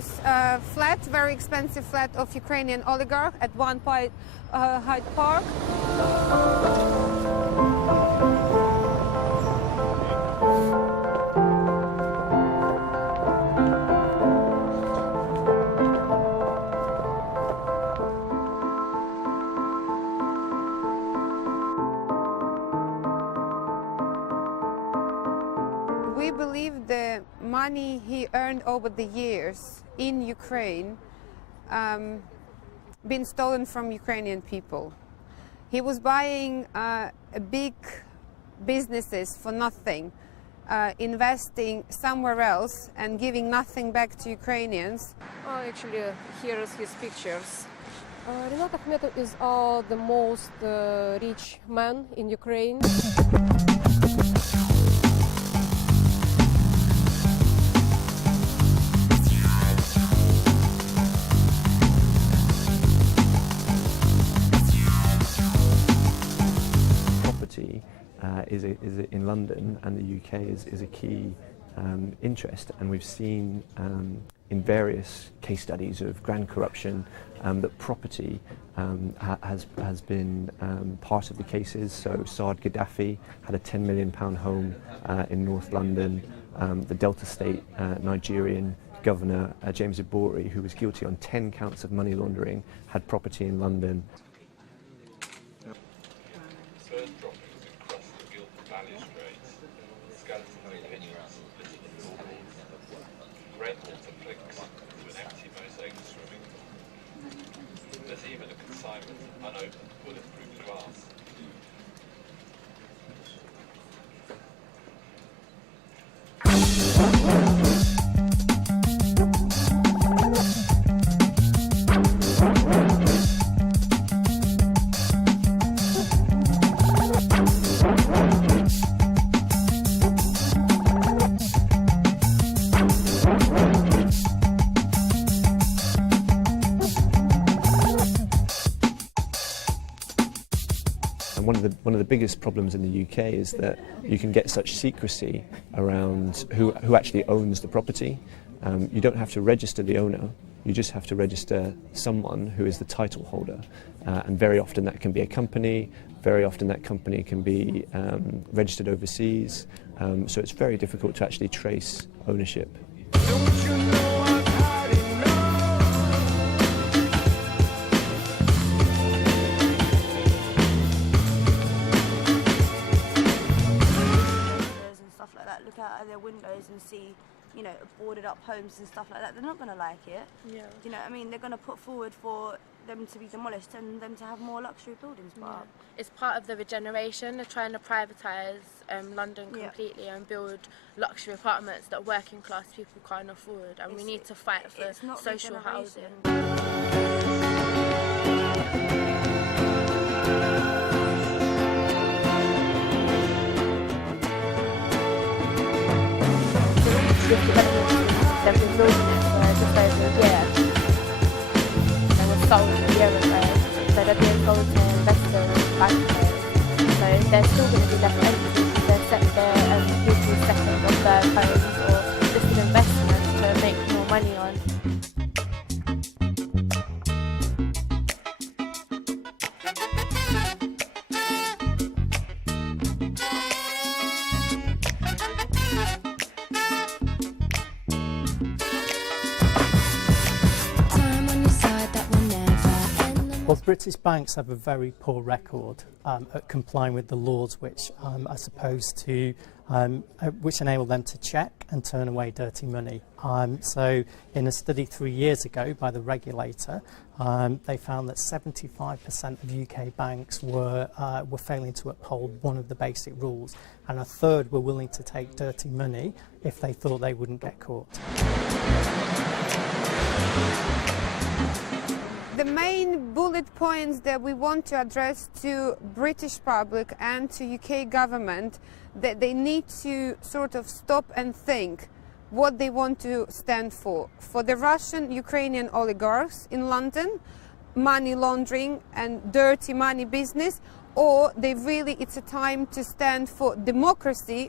house flat, very expensive flat of Ukrainian oligarch at One Hyde Park. We believe the money he earned over the years in Ukraine been stolen from Ukrainian people. He was buying big businesses for nothing, investing somewhere else and giving nothing back to Ukrainians. Actually, here is his pictures. Rinat Akhmetov is the most rich man in Ukraine. Is in London and the UK is a key interest, and we've seen in various case studies of grand corruption that property has been part of the cases. So Saad Gaddafi had a £10 million home in North London. The Delta State Nigerian governor James Ibori, who was guilty on 10 counts of money laundering, had property in London. There's even a consignment, unopened, bulletproof glass. And one of the biggest problems in the UK is that you can get such secrecy around who actually owns the property. You don't have to register the owner, you just have to register someone who is the title holder. And very often that can be a company, very often that company can be registered overseas. So it's very difficult to actually trace ownership. Don't you know I've had enough? And stuff like that, look out of their windows and see, you know, boarded up homes and stuff like that. They're not going to like it. Yeah. Do you know what I mean? They're going to put forward for them to be demolished and them to have more luxury buildings. But it's part of the regeneration. They're trying to privatise London completely and build luxury apartments that working class people can't afford, and we need to fight for social housing. This development, they've been building it for just over a year. They were sold a year ago, so they're being sold to investors and bankers. So they're still going to be left empty because they're set their people's second or third homes, or just an investment to make more money on. Well, British banks have a very poor record at complying with the laws which are supposed to, which enable them to check and turn away dirty money. So in a study 3 years ago by the regulator, they found that 75% of UK banks were failing to uphold one of the basic rules, and a third were willing to take dirty money if they thought they wouldn't get caught. The main bullet points that we want to address to British public and to UK government, that they need to sort of stop and think what they want to stand for. For the Russian-Ukrainian oligarchs in London, money laundering and dirty money business, or it's a time to stand for democracy.